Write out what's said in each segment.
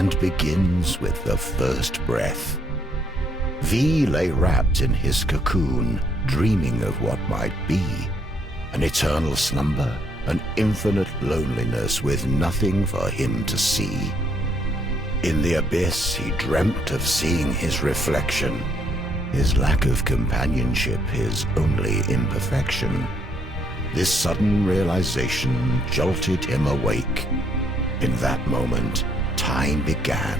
and begins with the first breath. V lay wrapped in his cocoon, dreaming of what might be. An eternal slumber, an infinite loneliness with nothing for him to see. In the abyss he dreamt of seeing his reflection, his lack of companionship, his only imperfection. This sudden realization jolted him awake. In that moment, time began,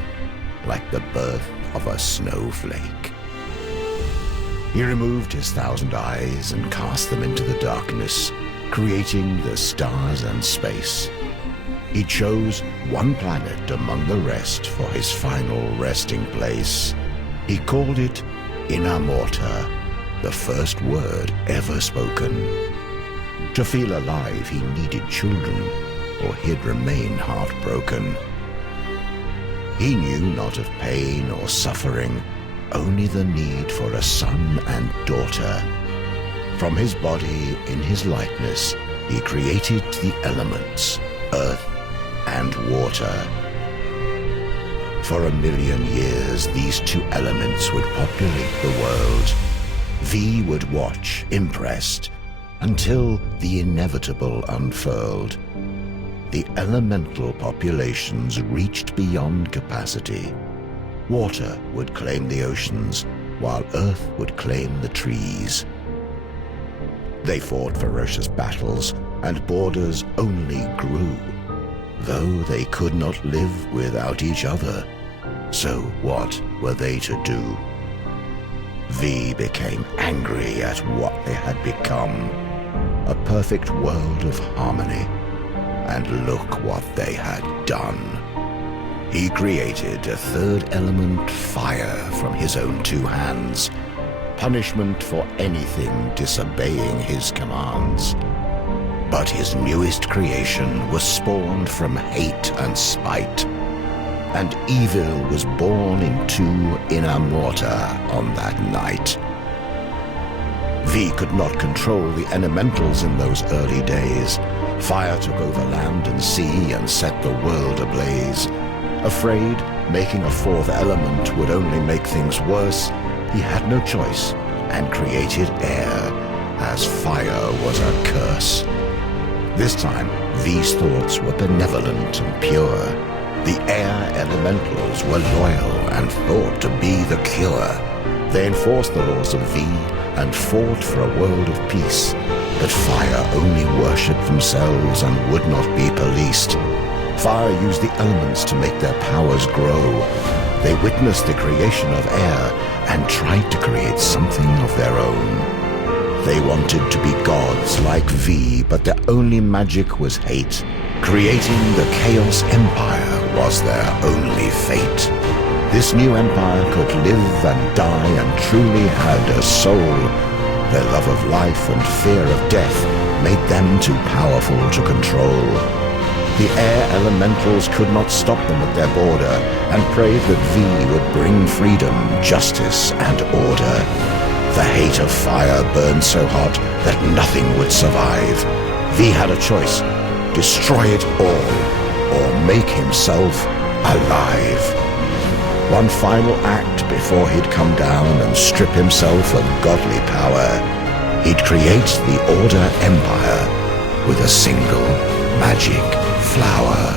like the birth of a snowflake. He removed his 1,000 eyes and cast them into the darkness, creating the stars and space. He chose one planet among the rest for his final resting place. He called it Inamorta, the first word ever spoken. To feel alive, he needed children, or he'd remain heartbroken. He knew not of pain or suffering, only the need for a son and daughter. From his body, in his likeness, he created the elements, earth and water. For 1,000,000 years, these two elements would populate the world. V would watch, impressed, until the inevitable unfurled. The elemental populations reached beyond capacity. Water would claim the oceans, while earth would claim the trees. They fought ferocious battles, and borders only grew, though they could not live without each other. So what were they to do? V became angry at what they had become, a perfect world of harmony. And look what they had done. He created a third element, fire, from his own 2 hands, punishment for anything disobeying his commands. But his newest creation was spawned from hate and spite, and evil was born into Inamorta on that night. V could not control the elementals in those early days. Fire took over land and sea and set the world ablaze. Afraid making a 4th element would only make things worse, he had no choice and created air, as fire was a curse. This time, V's thoughts were benevolent and pure. The air elementals were loyal and thought to be the cure. They enforced the laws of V and fought for a world of peace. But fire only worshipped themselves and would not be policed. Fire used the elements to make their powers grow. They witnessed the creation of air and tried to create something of their own. They wanted to be gods like V, but their only magic was hate. Creating the Chaos Empire was their only fate. This new empire could live and die and truly had a soul. Their love of life and fear of death made them too powerful to control. The air elementals could not stop them at their border and prayed that V would bring freedom, justice, and order. The hate of fire burned so hot that nothing would survive. V had a choice: destroy it all or make himself alive. One final act before he'd come down and strip himself of godly power. He'd create the Order Empire with a single magic flower.